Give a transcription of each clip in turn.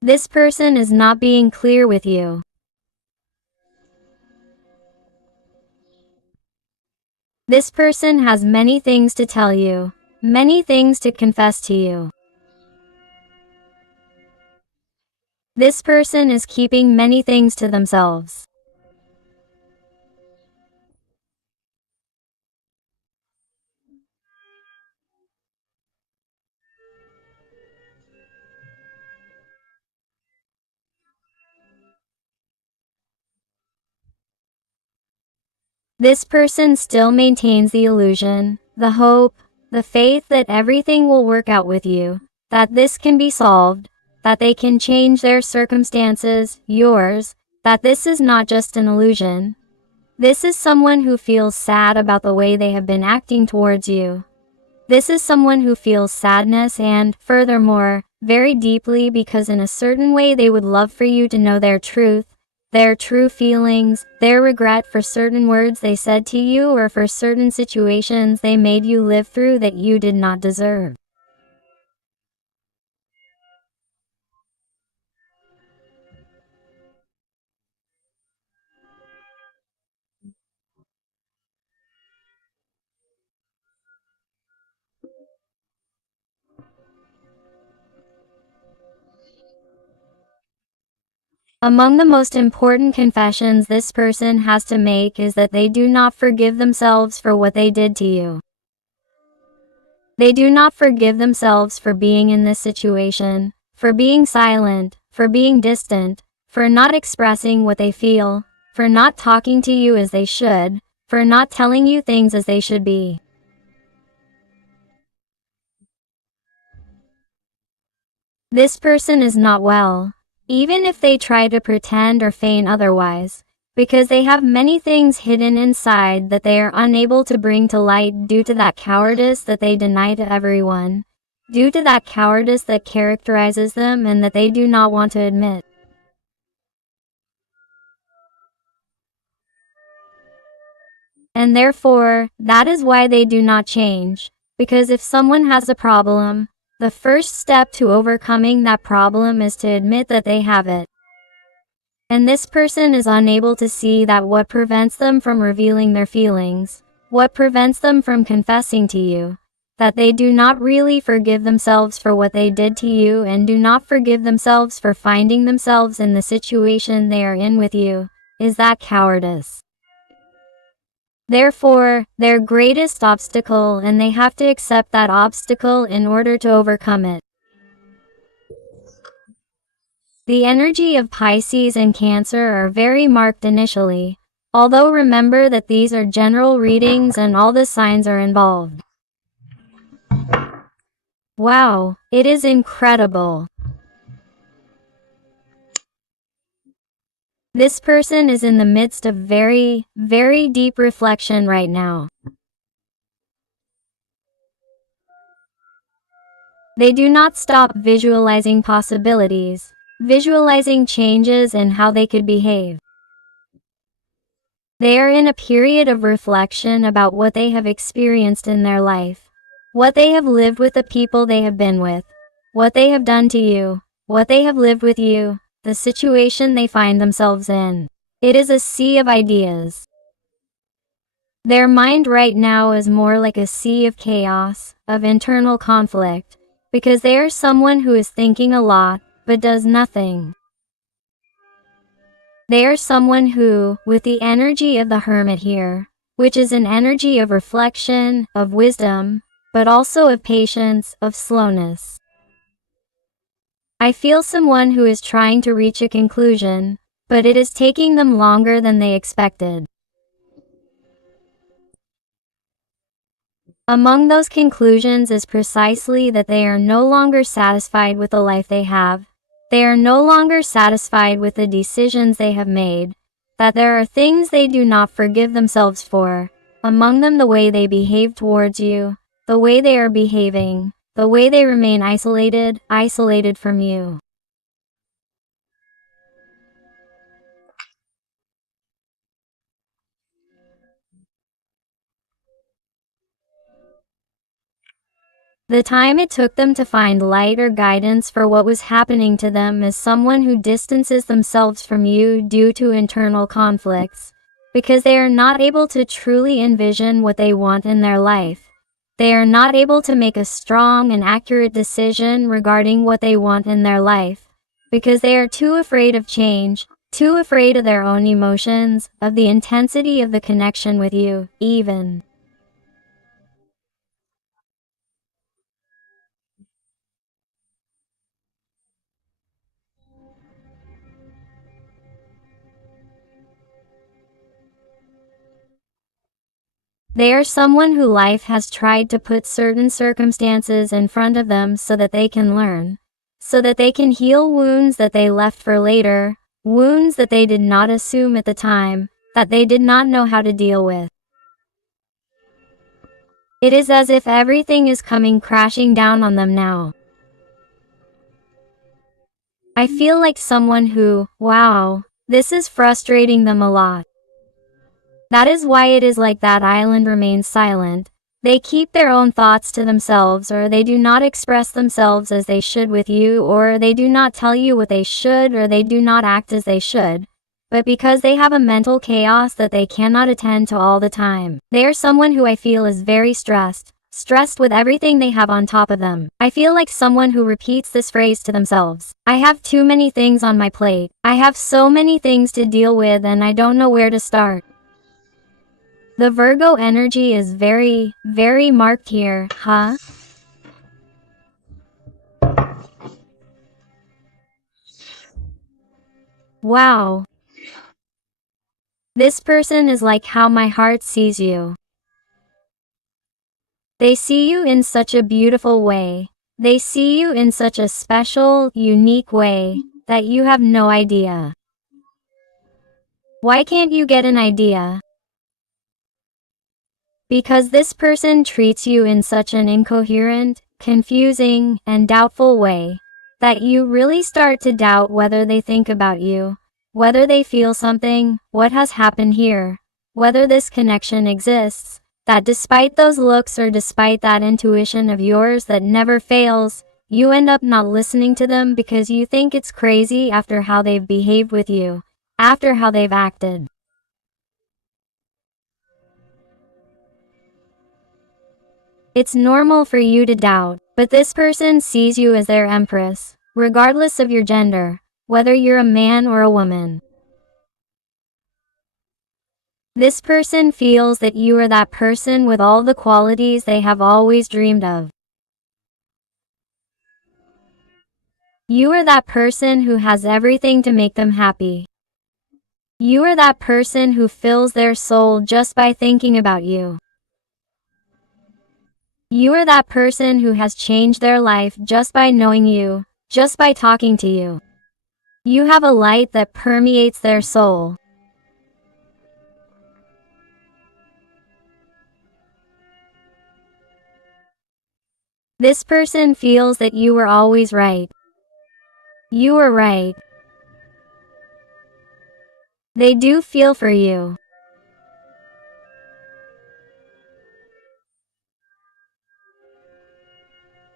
This person is not being clear with you. This person has many things to tell you, many things to confess to you. This person is keeping many things to themselves. This person still maintains the illusion, the hope, the faith that everything will work out with you, that this can be solved, that they can change their circumstances, yours, that this is not just an illusion. This is someone who feels sad about the way they have been acting towards you. This is someone who feels sadness and, furthermore, very deeply, because in a certain way they would love for you to know their truth, their true feelings, their regret for certain words they said to you or for certain situations they made you live through that you did not deserve. Among the most important confessions this person has to make is that they do not forgive themselves for what they did to you. They do not forgive themselves for being in this situation, for being silent, for being distant, for not expressing what they feel, for not talking to you as they should, for not telling you things as they should be. This person is not well, even if they try to pretend or feign otherwise, because they have many things hidden inside that they are unable to bring to light due to that cowardice that they deny to everyone, due to that cowardice that characterizes them and that they do not want to admit. And therefore, that is why they do not change, because if someone has a problem, the first step to overcoming that problem is to admit that they have it. And this person is unable to see that what prevents them from revealing their feelings, what prevents them from confessing to you, that they do not really forgive themselves for what they did to you and do not forgive themselves for finding themselves in the situation they are in with you, is that cowardice. Therefore, their greatest obstacle, and they have to accept that obstacle in order to overcome it. The energy of Pisces and Cancer are very marked initially, although remember that these are general readings and all the signs are involved. Wow, it is incredible. This person is in the midst of very, very deep reflection right now. They do not stop visualizing possibilities, visualizing changes and how they could behave. They are in a period of reflection about what they have experienced in their life, what they have lived with the people they have been with, what they have done to you, what they have lived with you, the situation they find themselves in. It is a sea of ideas. Their mind right now is more like a sea of chaos, of internal conflict, because they are someone who is thinking a lot, but does nothing. They are someone who, with the energy of the Hermit here, which is an energy of reflection, of wisdom, but also of patience, of slowness. I feel someone who is trying to reach a conclusion, but it is taking them longer than they expected. Among those conclusions is precisely that they are no longer satisfied with the life they have. They are no longer satisfied with the decisions they have made, that there are things they do not forgive themselves for, among them the way they behave towards you, the way they are behaving, the way they remain isolated from you. The time it took them to find light or guidance for what was happening to them is someone who distances themselves from you due to internal conflicts, because they are not able to truly envision what they want in their life. They are not able to make a strong and accurate decision regarding what they want in their life, because they are too afraid of change, too afraid of their own emotions, of the intensity of the connection with you, even. They are someone who life has tried to put certain circumstances in front of them so that they can learn, so that they can heal wounds that they left for later, wounds that they did not assume at the time, that they did not know how to deal with. It is as if everything is coming crashing down on them now. I feel like someone who, wow, this is frustrating them a lot. That is why it is like that island remains silent. They keep their own thoughts to themselves, or they do not express themselves as they should with you, or they do not tell you what they should, or they do not act as they should. But because they have a mental chaos that they cannot attend to all the time, they are someone who I feel is very stressed with everything they have on top of them. I feel like someone who repeats this phrase to themselves. I have too many things on my plate. I have so many things to deal with and I don't know where to start. The Virgo energy is very, very marked here, huh? Wow. This person is like how my heart sees you. They see you in such a beautiful way. They see you in such a special, unique way that you have no idea. Why can't you get an idea? Because this person treats you in such an incoherent, confusing, and doubtful way that you really start to doubt whether they think about you, whether they feel something, what has happened here, whether this connection exists, that despite those looks or despite that intuition of yours that never fails, you end up not listening to them because you think it's crazy after how they've behaved with you, after how they've acted. It's normal for you to doubt, but this person sees you as their empress, regardless of your gender, whether you're a man or a woman. This person feels that you are that person with all the qualities they have always dreamed of. You are that person who has everything to make them happy. You are that person who fills their soul just by thinking about you. You are that person who has changed their life just by knowing you, just by talking to you. You have a light that permeates their soul. This person feels that you were always right. You were right. They do feel for you.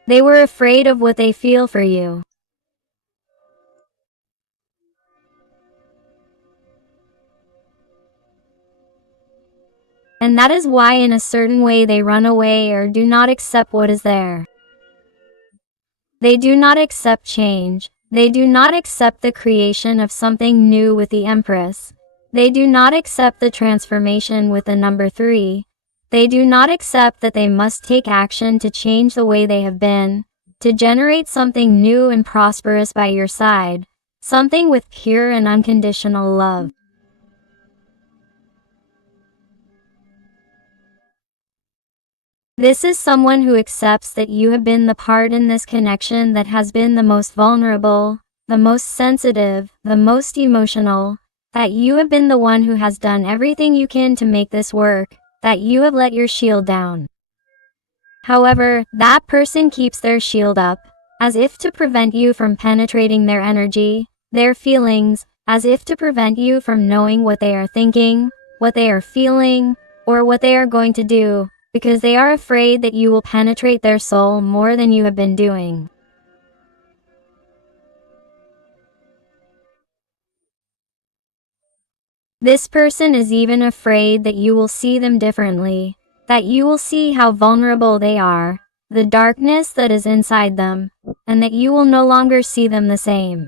They were afraid of what they feel for you. And that is why in a certain way they run away or do not accept what is there. They do not accept change. They do not accept the creation of something new with the Empress. They do not accept the transformation with the number 3. They do not accept that they must take action to change the way they have been, to generate something new and prosperous by your side, something with pure and unconditional love. This is someone who accepts that you have been the part in this connection that has been the most vulnerable, the most sensitive, the most emotional, that you have been the one who has done everything you can to make this work, that you have let your shield down. However, that person keeps their shield up, as if to prevent you from penetrating their energy, their feelings, as if to prevent you from knowing what they are thinking, what they are feeling, or what they are going to do, because they are afraid that you will penetrate their soul more than you have been doing. This person is even afraid that you will see them differently, that you will see how vulnerable they are, the darkness that is inside them, and that you will no longer see them the same.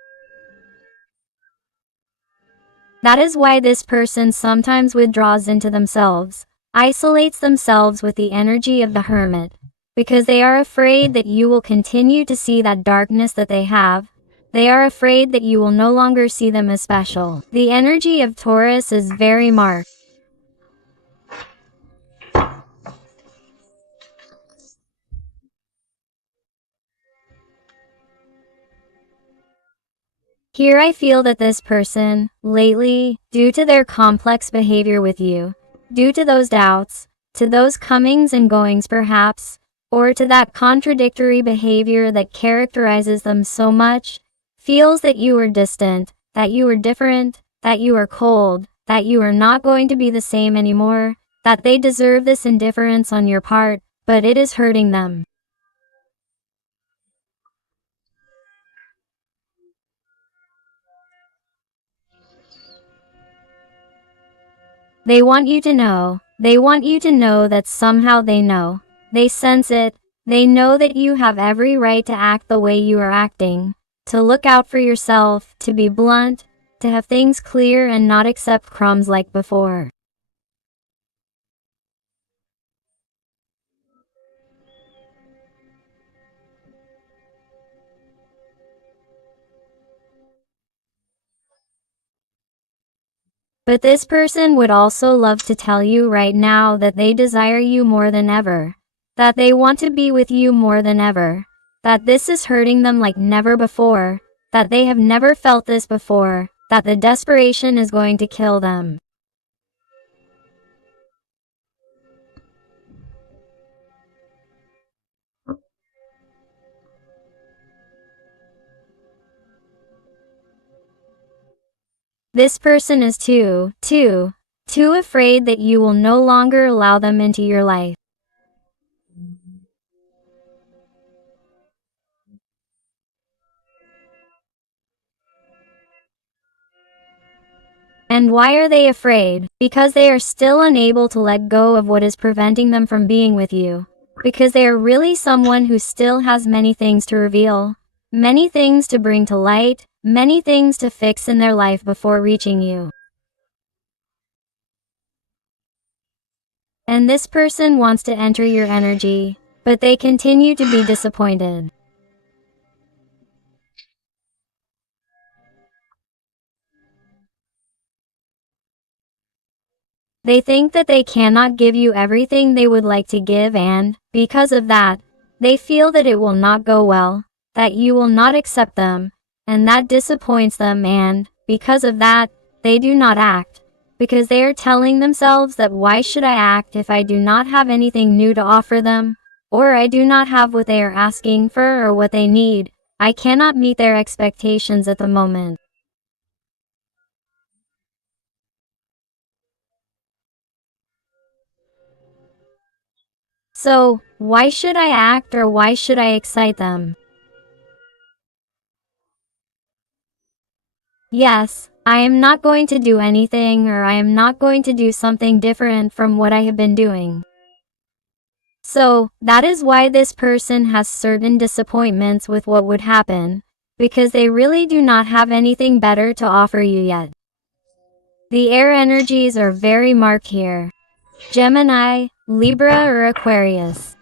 That is why this person sometimes withdraws into themselves, isolates themselves with the energy of the hermit, because they are afraid that you will continue to see that darkness that they have. They are afraid that you will no longer see them as special. The energy of Taurus is very marked. Here I feel that this person, lately, due to their complex behavior with you, due to those doubts, to those comings and goings perhaps, or to that contradictory behavior that characterizes them so much, feels that you are distant, that you are different, that you are cold, that you are not going to be the same anymore, that they deserve this indifference on your part, but it is hurting them. They want you to know that somehow they know. They sense it. They know that you have every right to act the way you are acting, to look out for yourself, to be blunt, to have things clear and not accept crumbs like before. But this person would also love to tell you right now that they desire you more than ever, that they want to be with you more than ever, that this is hurting them like never before, that they have never felt this before, that the desperation is going to kill them. This person is too afraid that you will no longer allow them into your life. And why are they afraid? Because they are still unable to let go of what is preventing them from being with you. Because they are really someone who still has many things to reveal, many things to bring to light, many things to fix in their life before reaching you. And this person wants to enter your energy, but they continue to be disappointed. They think that they cannot give you everything they would like to give, and, because of that, they feel that it will not go well, that you will not accept them, and that disappoints them, and, because of that, they do not act, because they are telling themselves that why should I act if I do not have anything new to offer them, or I do not have what they are asking for or what they need. I cannot meet their expectations at the moment. So, why should I act or why should I excite them? Yes, I am not going to do anything, or I am not going to do something different from what I have been doing. So, that is why this person has certain disappointments with what would happen, because they really do not have anything better to offer you yet. The air energies are very marked here. Gemini, Libra, or Aquarius.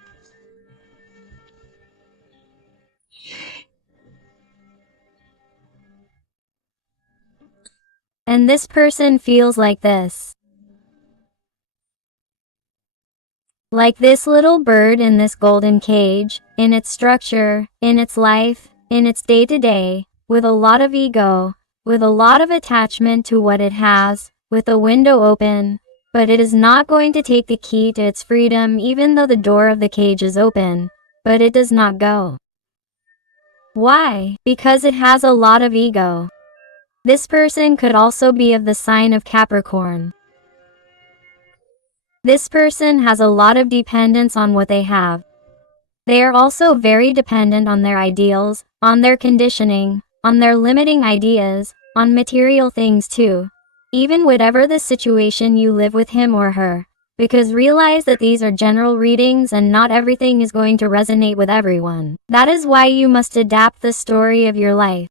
And this person feels like this. Like this little bird in this golden cage, in its structure, in its life, in its day-to-day, with a lot of ego, with a lot of attachment to what it has, with a window open, but it is not going to take the key to its freedom even though the door of the cage is open, but it does not go. Why? Because it has a lot of ego. This person could also be of the sign of Capricorn. This person has a lot of dependence on what they have. They are also very dependent on their ideals, on their conditioning, on their limiting ideas, on material things too. Even whatever the situation you live with him or her. Because realize that these are general readings and not everything is going to resonate with everyone. That is why you must adapt the story of your life.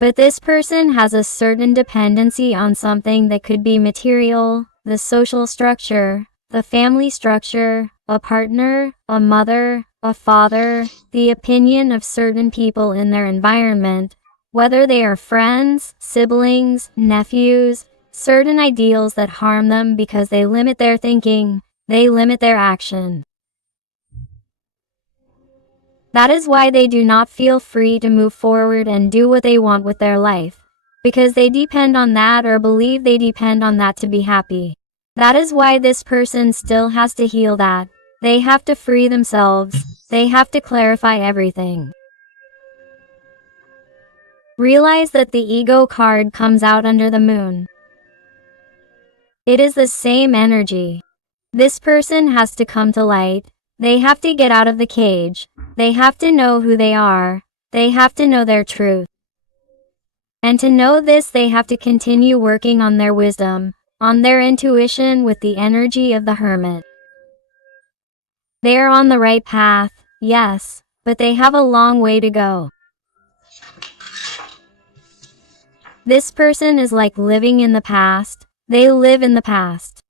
But this person has a certain dependency on something that could be material, the social structure, the family structure, a partner, a mother, a father, the opinion of certain people in their environment, whether they are friends, siblings, nephews, certain ideals that harm them because they limit their thinking, they limit their action. That is why they do not feel free to move forward and do what they want with their life, because they depend on that or believe they depend on that to be happy. That is why this person still has to heal that. They have to free themselves. They have to clarify everything. Realize that the ego card comes out under the moon. It is the same energy. This person has to come to light. They have to get out of the cage. They have to know who they are. They have to know their truth. And to know this, they have to continue working on their wisdom, on their intuition with the energy of the hermit. They are on the right path, yes, but they have a long way to go. This person is like living in the past. They live in the past.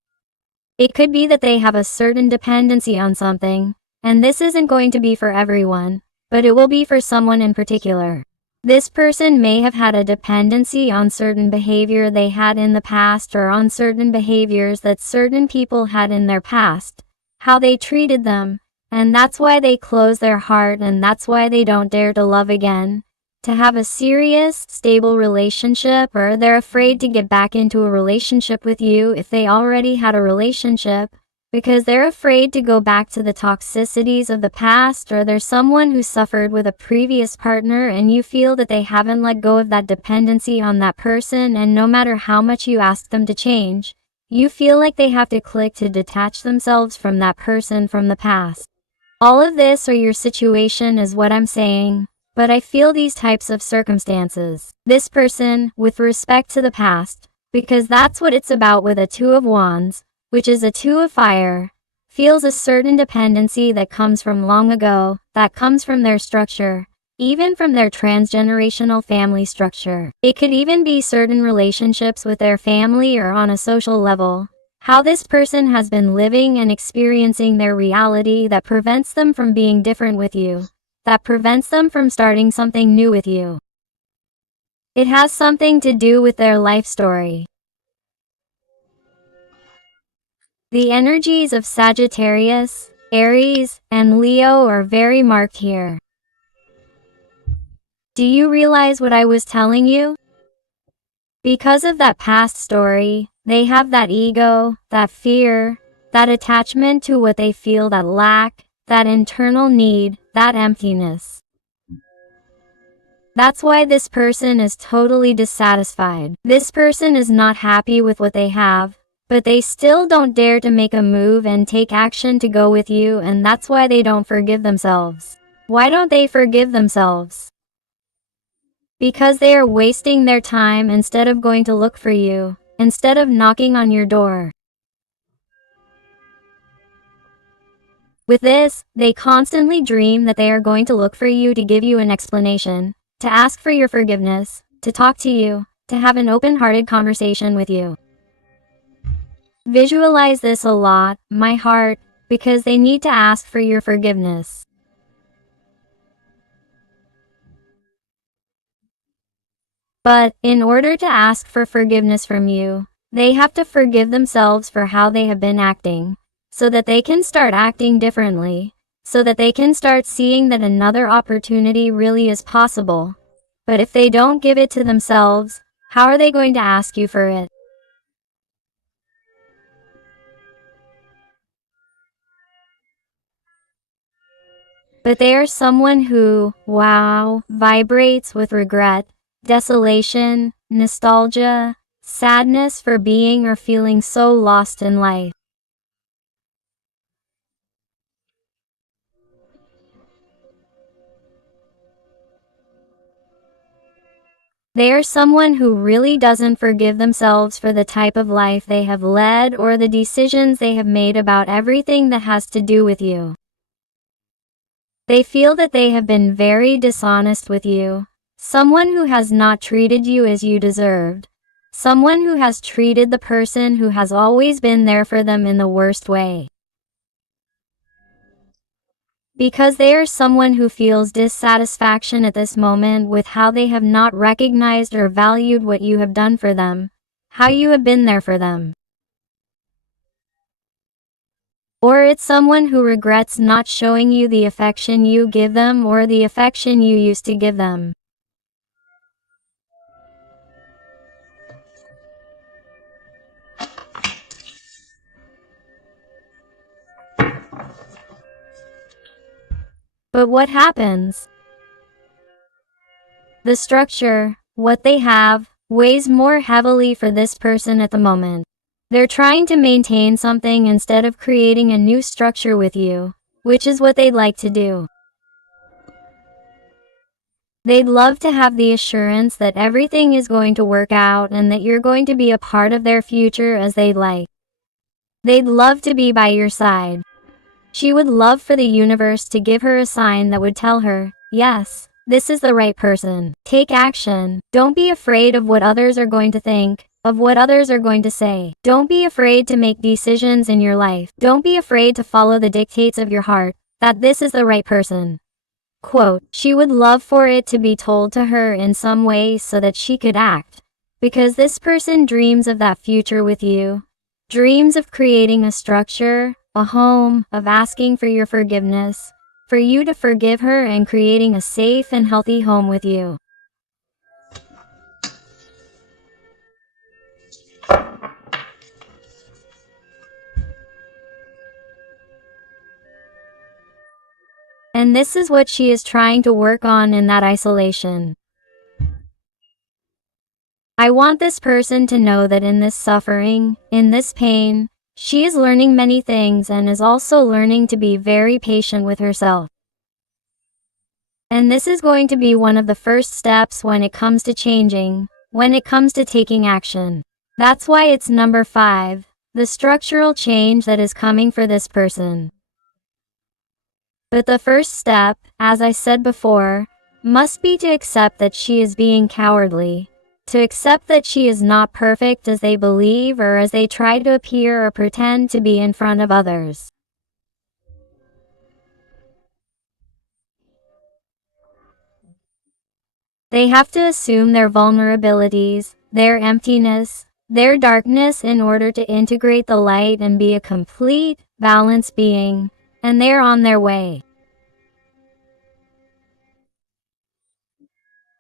It could be that they have a certain dependency on something, and this isn't going to be for everyone, but it will be for someone in particular. This person may have had a dependency on certain behavior they had in the past or on certain behaviors that certain people had in their past, how they treated them, and that's why they close their heart and that's why they don't dare to love again, to have a serious, stable relationship, or they're afraid to get back into a relationship with you if they already had a relationship, because they're afraid to go back to the toxicities of the past, or there's someone who suffered with a previous partner and you feel that they haven't let go of that dependency on that person, and no matter how much you ask them to change, you feel like they have to click to detach themselves from that person from the past. All of this or your situation is what I'm saying. But I feel these types of circumstances. This person, with respect to the past, because that's what it's about with a Two of Wands, which is a Two of Fire, feels a certain dependency that comes from long ago, that comes from their structure, even from their transgenerational family structure. It could even be certain relationships with their family or on a social level. How this person has been living and experiencing their reality that prevents them from being different with you. That prevents them from starting something new with you. It has something to do with their life story. The energies of Sagittarius, Aries, and Leo are very marked here. Do you realize what I was telling you? Because of that past story, they have that ego, that fear, that attachment to what they feel, that lack, that internal need, that emptiness. That's why this person is totally dissatisfied. This person is not happy with what they have, but they still don't dare to make a move and take action to go with you, and that's why they don't forgive themselves. Why don't they forgive themselves? Because they are wasting their time instead of going to look for you, instead of knocking on your door. With this, they constantly dream that they are going to look for you to give you an explanation, to ask for your forgiveness, to talk to you, to have an open-hearted conversation with you. Visualize this a lot, my heart, because they need to ask for your forgiveness. But, in order to ask for forgiveness from you, they have to forgive themselves for how they have been acting, so that they can start acting differently, so that they can start seeing that another opportunity really is possible. But if they don't give it to themselves, how are they going to ask you for it? But they are someone who, wow, vibrates with regret, desolation, nostalgia, sadness for being or feeling so lost in life. They are someone who really doesn't forgive themselves for the type of life they have led or the decisions they have made about everything that has to do with you. They feel that they have been very dishonest with you, someone who has not treated you as you deserved, someone who has treated the person who has always been there for them in the worst way. Because they are someone who feels dissatisfaction at this moment with how they have not recognized or valued what you have done for them, how you have been there for them. Or it's someone who regrets not showing you the affection you give them or the affection you used to give them. But what happens? The structure, what they have, weighs more heavily for this person at the moment. They're trying to maintain something instead of creating a new structure with you, which is what they'd like to do. They'd love to have the assurance that everything is going to work out and that you're going to be a part of their future as they'd like. They'd love to be by your side. She would love for the universe to give her a sign that would tell her, yes, this is the right person. Take action. Don't be afraid of what others are going to think, of what others are going to say. Don't be afraid to make decisions in your life. Don't be afraid to follow the dictates of your heart, that this is the right person. Quote, she would love for it to be told to her in some way so that she could act. Because this person dreams of that future with you. Dreams of creating a structure, a home, of asking for your forgiveness, for you to forgive her and creating a safe and healthy home with you. And this is what she is trying to work on in that isolation. I want this person to know that in this suffering, in this pain, she is learning many things and is also learning to be very patient with herself. And this is going to be one of the first steps when it comes to changing, when it comes to taking action. That's why it's number 5, the structural change that is coming for this person. But the first step, as I said before, must be to accept that she is being cowardly, to accept that she is not perfect as they believe or as they try to appear or pretend to be in front of others. They have to assume their vulnerabilities, their emptiness, their darkness in order to integrate the light and be a complete, balanced being, and they're on their way.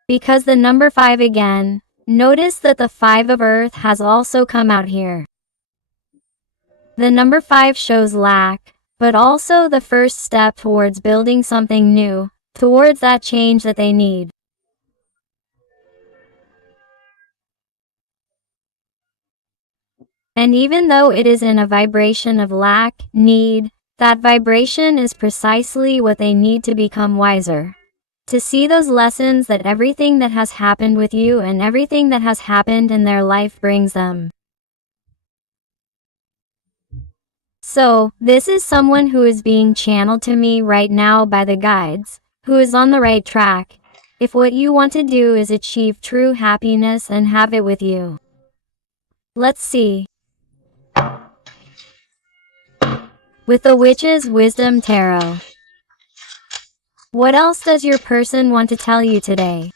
Because the number 5 again, notice that the 5 of Earth has also come out here. The number 5 shows lack, but also the first step towards building something new, towards that change that they need. And even though it is in a vibration of lack, need, that vibration is precisely what they need to become wiser. To see those lessons that everything that has happened with you and everything that has happened in their life brings them. So, this is someone who is being channeled to me right now by the guides, who is on the right track, if what you want to do is achieve true happiness and have it with you. Let's see. With the Witch's Wisdom Tarot. What else does your person want to tell you today?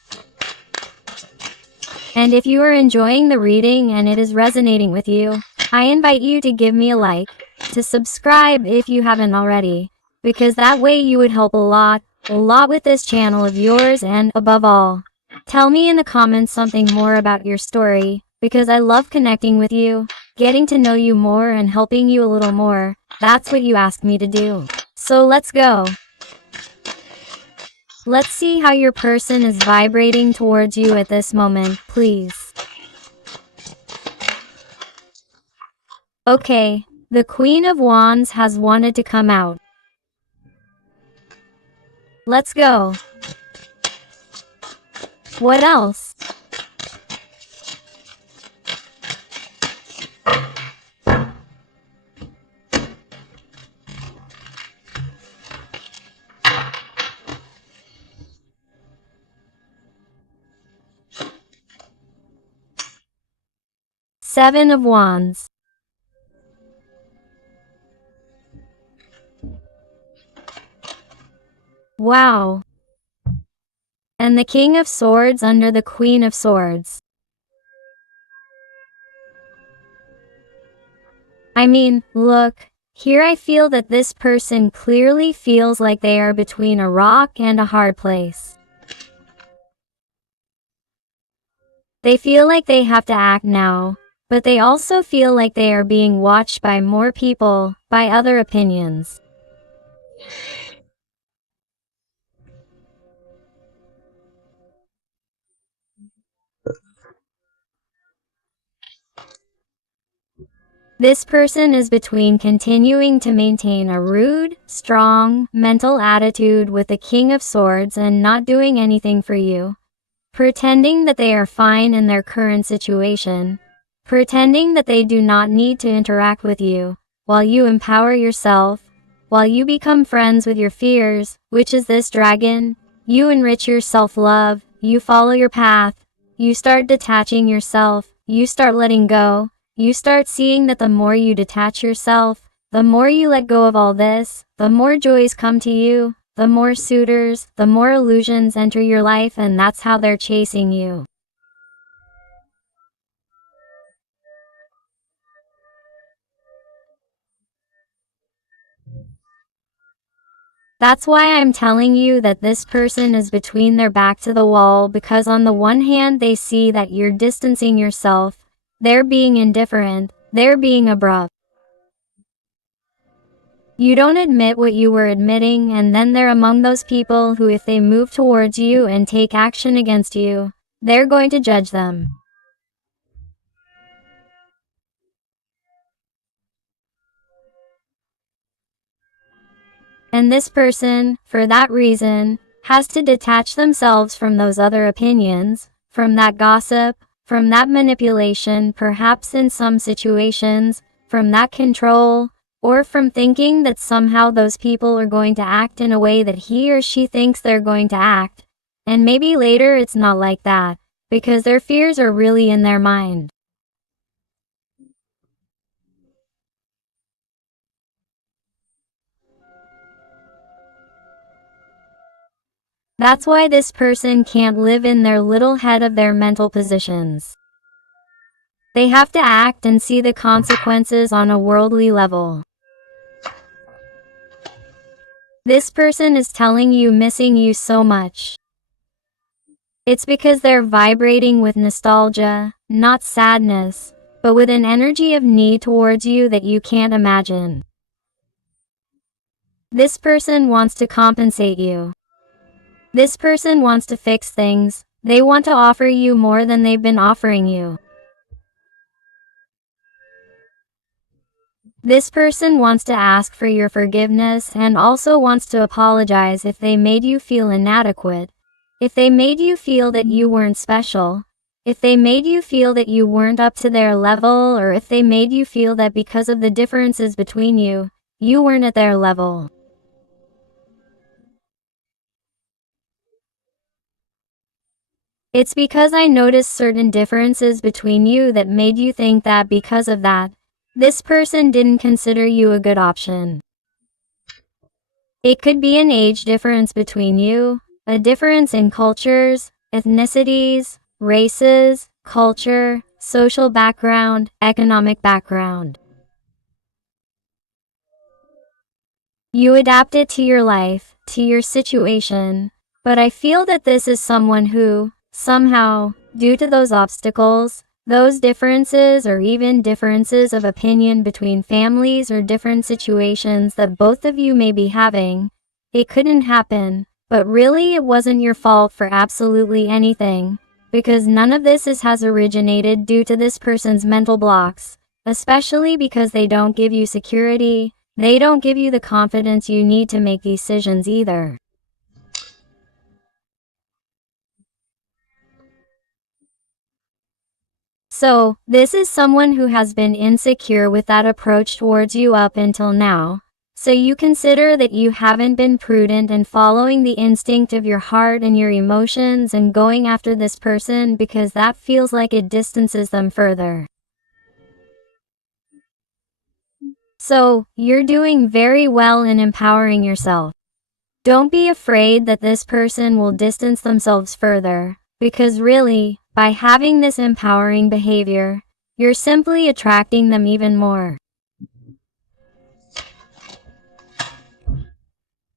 And if you are enjoying the reading and it is resonating with you, I invite you to give me a like, to subscribe if you haven't already, because that way you would help a lot with this channel of yours, and above all, tell me in the comments something more about your story, because I love connecting with you, getting to know you more and helping you a little more. That's what you asked me to do. So let's go. Let's see how your person is vibrating towards you at this moment, please. Okay, the Queen of Wands has wanted to come out. Let's go. What else? Seven of Wands. Wow. And the King of Swords under the Queen of Swords. I mean, look, here I feel that this person clearly feels like they are between a rock and a hard place. They feel like they have to act now, but they also feel like they are being watched by more people, by other opinions. This person is between continuing to maintain a rude, strong, mental attitude with the King of Swords and not doing anything for you. Pretending that they are fine in their current situation. Pretending that they do not need to interact with you, while you empower yourself, while you become friends with your fears, which is this dragon. You enrich your self-love, you follow your path, you start detaching yourself, you start letting go. You start seeing that the more you detach yourself, the more you let go of all this, the more joys come to you, the more suitors, the more illusions enter your life, and that's how they're chasing you. That's why I'm telling you that this person is between their back to the wall, because on the one hand they see that you're distancing yourself, they're being indifferent, they're being abrupt. You don't admit what you were admitting, and then they're among those people who, if they move towards you and take action against you, they're going to judge them. And this person, for that reason, has to detach themselves from those other opinions, from that gossip, from that manipulation, perhaps in some situations, from that control, or from thinking that somehow those people are going to act in a way that he or she thinks they're going to act. And maybe later it's not like that, because their fears are really in their mind. That's why this person can't live in their little head of their mental positions. They have to act and see the consequences on a worldly level. This person is telling you missing you so much. It's because they're vibrating with nostalgia, not sadness, but with an energy of need towards you that you can't imagine. This person wants to compensate you. This person wants to fix things. They want to offer you more than they've been offering you. This person wants to ask for your forgiveness and also wants to apologize if they made you feel inadequate, if they made you feel that you weren't special, if they made you feel that you weren't up to their level, or if they made you feel that because of the differences between you, you weren't at their level. It's because I noticed certain differences between you that made you think that because of that, this person didn't consider you a good option. It could be an age difference between you, a difference in cultures, ethnicities, races, culture, social background, economic background. You adapt it to your life, to your situation, but I feel that this is someone who, somehow, due to those obstacles, those differences, or even differences of opinion between families or different situations that both of you may be having, it couldn't happen, but really it wasn't your fault for absolutely anything, because none of this has originated due to this person's mental blocks, especially because they don't give you security. They don't give you the confidence you need to make decisions either. So, this is someone who has been insecure with that approach towards you up until now. So you consider that you haven't been prudent in following the instinct of your heart and your emotions and going after this person because that feels like it distances them further. So, you're doing very well in empowering yourself. Don't be afraid that this person will distance themselves further, because really, by having this empowering behavior, you're simply attracting them even more.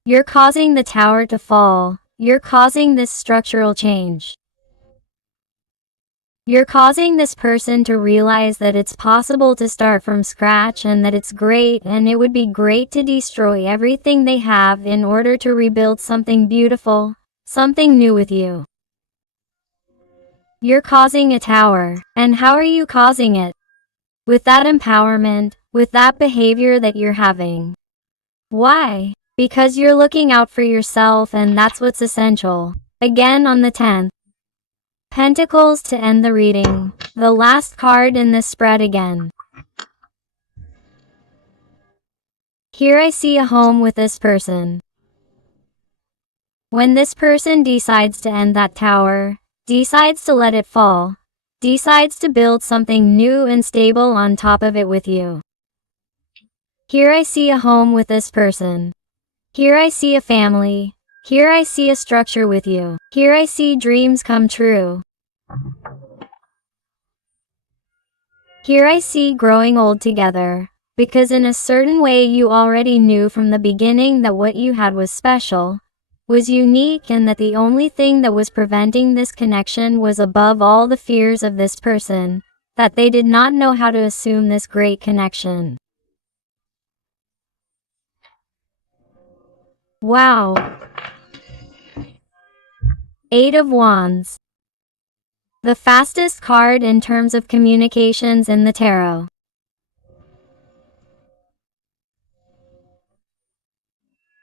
You're causing the tower to fall. You're causing this structural change. You're causing this person to realize that it's possible to start from scratch and that it's great and it would be great to destroy everything they have in order to rebuild something beautiful, something new with you. You're causing a tower. And how are you causing it? With that empowerment, with that behavior that you're having. Why? Because you're looking out for yourself and that's what's essential. Again on the 10th. Pentacles to end the reading. The last card in this spread again. Here I see a home with this person. When this person decides to end that tower, decides to let it fall, decides to build something new and stable on top of it with you. Here I see a home with this person. Here I see a family. Here I see a structure with you. Here I see dreams come true. Here I see growing old together, because in a certain way you already knew from the beginning that what you had was special, was unique, and that the only thing that was preventing this connection was above all the fears of this person, that they did not know how to assume this great connection. Wow. 8 of Wands. The fastest card in terms of communications in the tarot.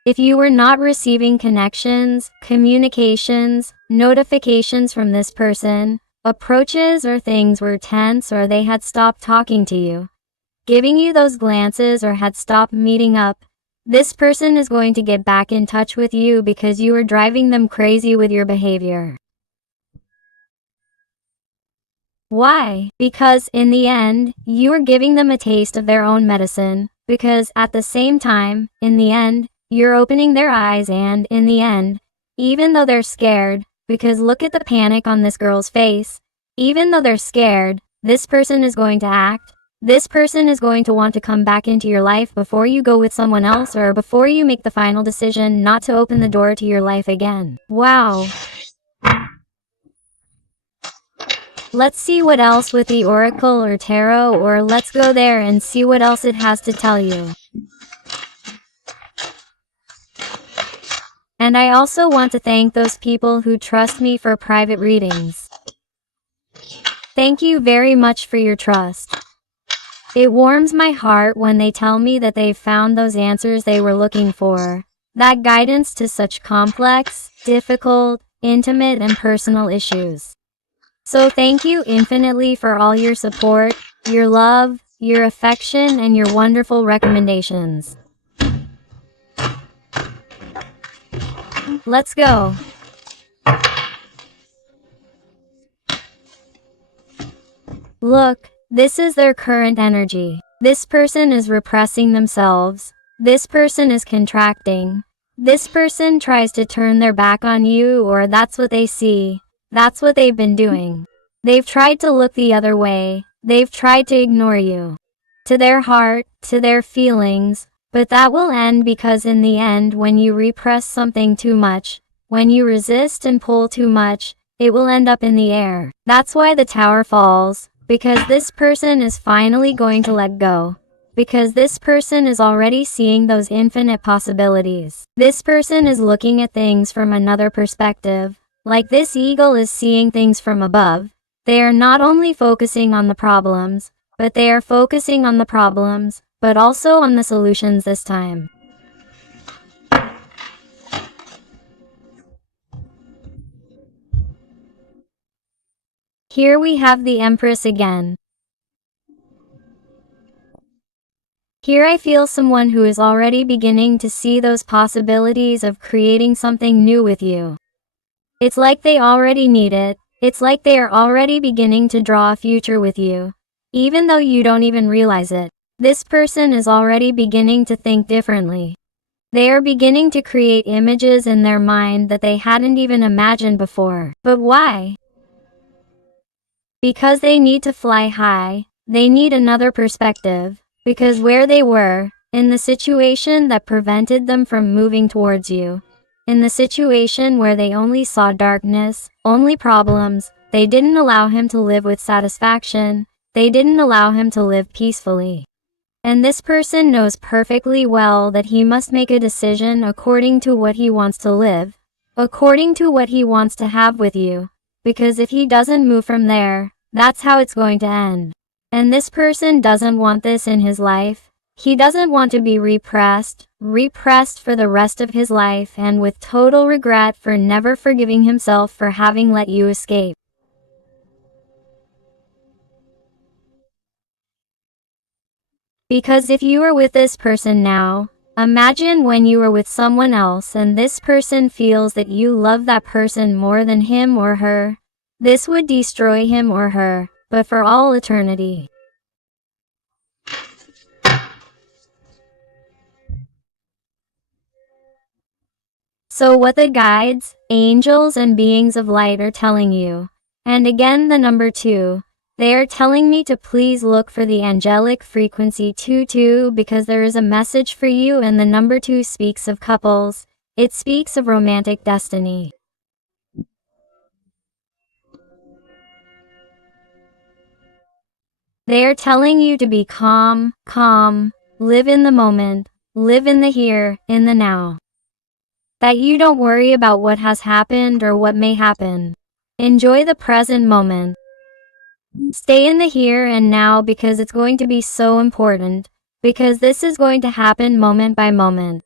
If you were not receiving connections, communications, notifications from this person, approaches or things were tense or they had stopped talking to you, giving you those glances or had stopped meeting up, this person is going to get back in touch with you because you were driving them crazy with your behavior. Why? Because in the end, you are giving them a taste of their own medicine, because at the same time, in the end, you're opening their eyes and, in the end, even though they're scared, because look at the panic on this girl's face, even though they're scared, this person is going to act. This person is going to want to come back into your life before you go with someone else or before you make the final decision not to open the door to your life again. Wow. Let's see what else with the oracle or tarot, or let's go there and see what else it has to tell you. And I also want to thank those people who trust me for private readings. Thank you very much for your trust. It warms my heart when they tell me that they've found those answers they were looking for, that guidance to such complex, difficult, intimate and personal issues. So thank you infinitely for all your support, your love, your affection and your wonderful recommendations. Let's go. Look, this is their current energy. This person is repressing themselves. This person is contracting. This person tries to turn their back on you, or that's what they see. That's what they've been doing. They've tried to look the other way. They've tried to ignore you. To their heart, to their feelings. But that will end, because in the end, when you repress something too much, when you resist and pull too much, it will end up in the air. That's why the tower falls. Because this person is finally going to let go. Because this person is already seeing those infinite possibilities. This person is looking at things from another perspective. Like this eagle is seeing things from above. They are not only focusing on the problems, but they are focusing on the problems, but also on the solutions this time. Here we have the Empress again. Here I feel someone who is already beginning to see those possibilities of creating something new with you. It's like they already need it. It's like they are already beginning to draw a future with you. Even though you don't even realize it, this person is already beginning to think differently. They are beginning to create images in their mind that they hadn't even imagined before. But why? Because they need to fly high. They need another perspective. Because where they were, in the situation that prevented them from moving towards you, in the situation where they only saw darkness, only problems, they didn't allow him to live with satisfaction, they didn't allow him to live peacefully. And this person knows perfectly well that he must make a decision according to what he wants to live, according to what he wants to have with you, because if he doesn't move from there, that's how it's going to end. And this person doesn't want this in his life. He doesn't want to be repressed for the rest of his life and with total regret for never forgiving himself for having let you escape. Because if you are with this person now, imagine when you were with someone else and this person feels that you love that person more than him or her. This would destroy him or her, but for all eternity. So what the guides, angels and beings of light are telling you, and again the number 2, they are telling me to please look for the angelic frequency 22 because there is a message for you, and the number 2 speaks of couples, it speaks of romantic destiny. They are telling you to be calm, live in the moment, live in the here, in the now. That you don't worry about what has happened or what may happen. Enjoy the present moment. Stay in the here and now because it's going to be so important, because this is going to happen moment by moment.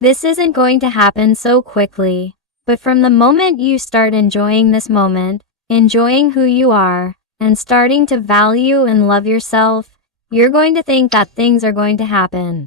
This isn't going to happen so quickly, but from the moment you start enjoying this moment, enjoying who you are, and starting to value and love yourself, you're going to think that things are going to happen.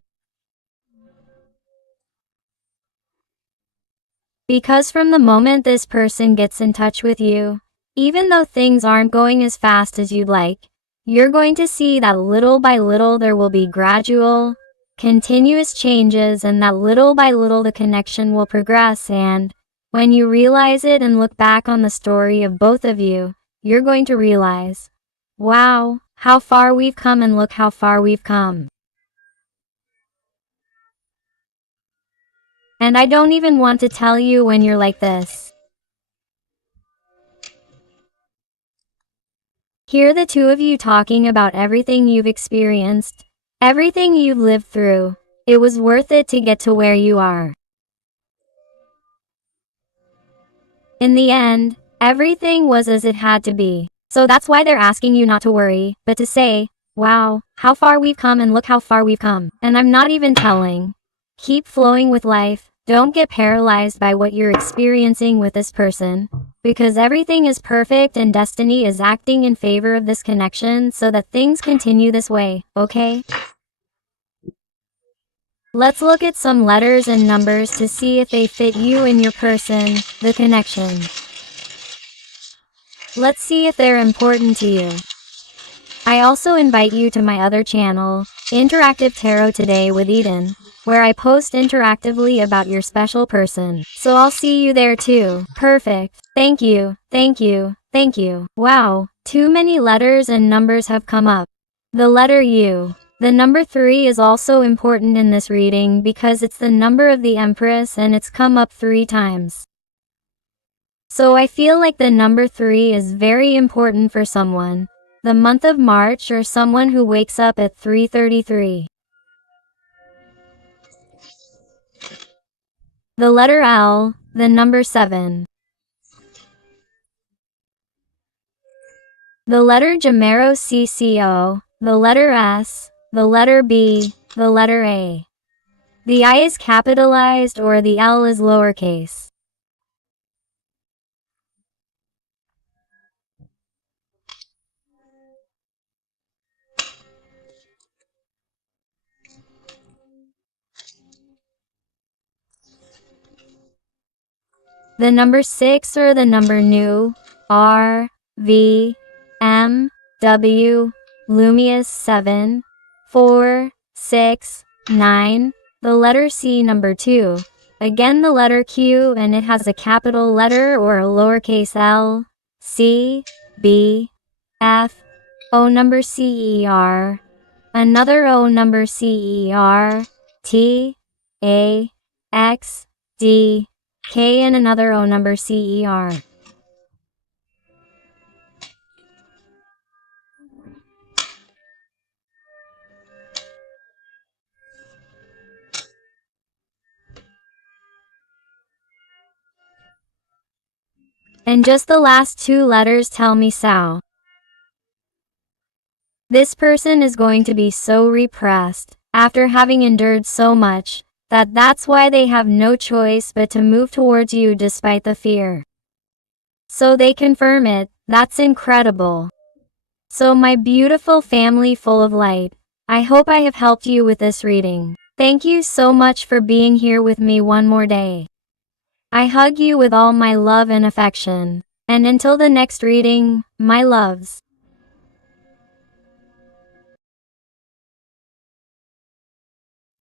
Because from the moment this person gets in touch with you, even though things aren't going as fast as you'd like, you're going to see that little by little there will be gradual, continuous changes, and that little by little the connection will progress, and when you realize it and look back on the story of both of you, you're going to realize, wow, how far we've come, and look how far we've come. And I don't even want to tell you when you're like this. Hear the two of you talking about everything you've experienced, everything you've lived through. It was worth it to get to where you are. In the end, everything was as it had to be. So that's why they're asking you not to worry, but to say, wow, how far we've come, and look how far we've come. And I'm not even telling. Keep flowing with life. Don't get paralyzed by what you're experiencing with this person, because everything is perfect and destiny is acting in favor of this connection so that things continue this way, okay? Let's look at some letters and numbers to see if they fit you and your person, the connection. Let's see if they're important to you. I also invite you to my other channel, Interactive Tarot Today with Eden, where I post interactively about your special person. So I'll see you there too. Perfect. Thank you, thank you, thank you. Wow, too many letters and numbers have come up. The letter U. The number 3 is also important in this reading because it's the number of the Empress and it's come up 3 times. So I feel like the number 3 is very important for someone. The month of March, or someone who wakes up at 3:33. The letter L, the number 7. the letter CCO, the letter S, the letter B, the letter A. The I is capitalized or the L is lowercase. The number 6 or the number new, R, V, M, W, Lumious 7, 4, 6, 9, the letter C number 2, again the letter Q and it has a capital letter or a lowercase l, C, B, F, O number CER, another O number CER, T, A, X, D, K and another O number CER. And just the last 2 letters tell me so. This person is going to be so repressed, after having endured so much, that's why they have no choice but to move towards you despite the fear. So they confirm it, that's incredible. So my beautiful family full of light, I hope I have helped you with this reading. Thank you so much for being here with me one more day. I hug you with all my love and affection. And until the next reading, my loves.